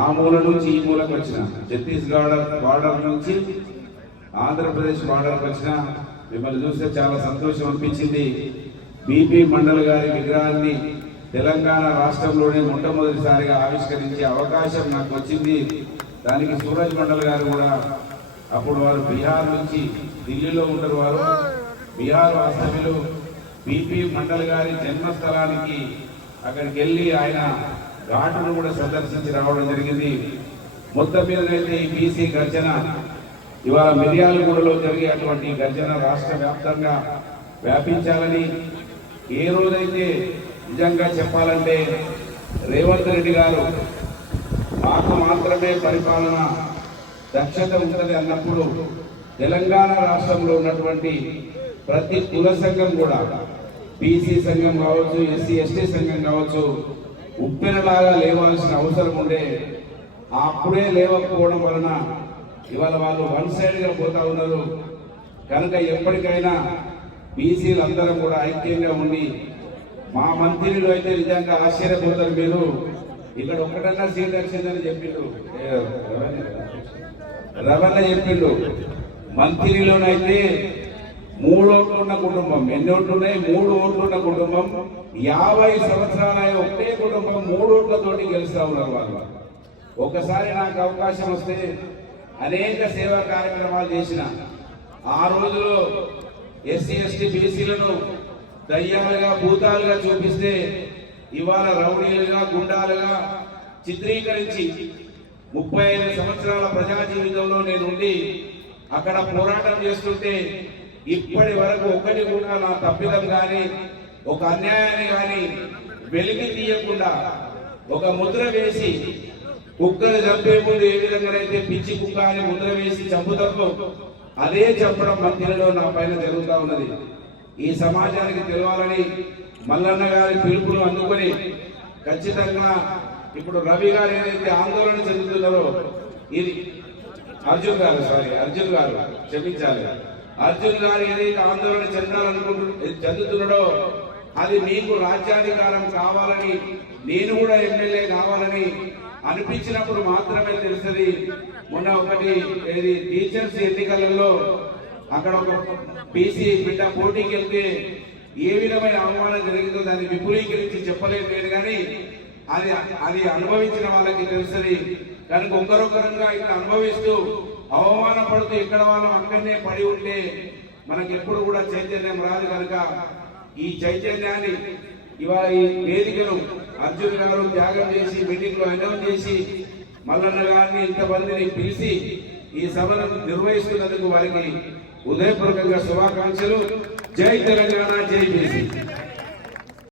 ఆ మూల నుంచి ఈ మూలకు వచ్చిన, ఛత్తీస్గఢ్ బార్డర్ నుంచి ఆంధ్రప్రదేశ్ బార్డర్కి వచ్చిన మిమ్మల్ని చూస్తే చాలా సంతోషం అనిపించింది. బీపీ మండల్ గారి విగ్రహాన్ని తెలంగాణ రాష్ట్రంలోనే మొట్టమొదటిసారిగా ఆవిష్కరించే అవకాశం నాకు వచ్చింది. దానికి సూరజ్ మండల్ గారు కూడా, అప్పుడు వారు బీహార్ నుంచి ఢిల్లీలో ఉంటారు, వారు బీహార్ వాస్తవ్యులు. బీపీ మండల్ గారి జన్మస్థలానికి అక్కడికి వెళ్ళి ఆయన ఘాటును కూడా సందర్శించి రావడం జరిగింది. మొత్తం మీదైతే ఈ బీసీ గర్జన ఇవాళ మిర్యాలగూడలో జరిగే అటువంటి గర్జన రాష్ట్ర వ్యాప్తంగా వ్యాపించాలని, ఏ రోజైతే నిజంగా చెప్పాలంటే రేవంత్ రెడ్డి గారు మాకు మాత్రమే పరిపాలన దక్షత ఉంటుంది అన్నప్పుడు తెలంగాణ రాష్ట్రంలో ఉన్నటువంటి ప్రతి కుల సంఘం కూడా, బీసీ సంఘం కావచ్చు, ఎస్సీ ఎస్టీ సంఘం కావచ్చు, ఉప్పెనలాగా లేవాల్సిన అవసరం ఉండే, అప్పుడే లేవకపోవడం వలన ఇవాళ వాళ్ళు వన్ సైడ్గా పోతా ఉన్నారు. కనుక ఎప్పటికైనా బీసీలు అందరం కూడా ఐక్యంగా ఉండి, మా మంత్రిలో అయితే నిజంగా ఆశ్చర్యపోతారు మీరు, ఇక్కడ ఒక్కటన్నా సీట్ వచ్చిందని చెప్పిండు రవణ చెప్పిండు. మంత్రిలోనైతే 3 ఓట్లు ఉన్న కుటుంబం, ఎన్ని ఓట్లు ఉన్నాయి? 3 ఓట్లు ఉన్న కుటుంబం, 50 సంవత్సరాల ఒకే కుటుంబం 3 ఓట్లతోటి గెలుస్తా ఉన్నారు వాళ్ళు. ఒకసారి నాకు అవకాశం వస్తే అనేక సేవా కార్యక్రమాలు చేసిన, ఆ రోజులో ఎస్సీ ఎస్టీ బీసీలను దయ్యాలుగా భూతాలుగా చూపిస్తే ఇవాళ రౌడీలుగా గుండాలుగా చిత్రీకరించి 35 సంవత్సరాల ప్రజా జీవితంలో నేను ఉండి అక్కడ పోరాటం చేస్తుంటే ఇప్పటి వరకు ఒక్కటి కూడా నా తప్పిదం కానీ ఒక అన్యాయాన్ని కానీ వెలికి తీయకుండా ఒక ముద్ర వేసి, కుక్కలు చంపే ముందు ఏ విధంగానైతే పిచ్చి కుక్క అని ముద్ర వేసి చంపుతారో అదే చెప్పడం మంత్రిలో నా పైన జరుగుతూ ఉన్నది. ఈ సమాజానికి తెలవాలని మల్లన్న గారి పిలుపును అందుకొని ఖచ్చితంగా ఇప్పుడు రవి గారు ఏదైతే ఆందోళన చెందుతున్నారో, ఇది అర్జున్ గారు క్షమించాలి, అర్జున్ గారు ఏదైతే ఆందోళన చెందుతున్నాడో అది మీకు రాజ్యాధికారం కావాలని, నేను కూడా ఎమ్మెల్యే కావాలని అనిపించినప్పుడు మాత్రమే తెలుస్తుంది. మొన్న ఒకటి ఏది టీచర్స్ ఎన్నికలలో అక్కడ ఒక బీసీ బిడ్డ పోటీకి వెళ్తే ఏ విధమైన అవమానం జరిగిందో దాన్ని విపులీకరించి చెప్పలేదు నేను, కానీ అది అనుభవించిన వాళ్ళకి తెలుస్తుంది. కనుక ఒకరొకరంగా ఇట్లా అనుభవిస్తూ అవమానపడుతూ ఇక్కడ వాళ్ళం అక్కడనే పడి ఉంటే మనకి ఎప్పుడు కూడా చైతన్యం రాదు. కనుక ఈ చైతన్యాన్ని ఇవాళ ఈ వేదికను అర్జున్ గారు త్యాగం చేసి మీటింగ్ లో అనౌన్స్ చేసి మల్లన్న గారిని ఇంతమందిని పిలిచి ఈ సభను నిర్వహిస్తున్నందుకు వారికి హృదయపూర్వకంగా శుభాకాంక్షలు. జై తెలంగాణ, జై బీసీ.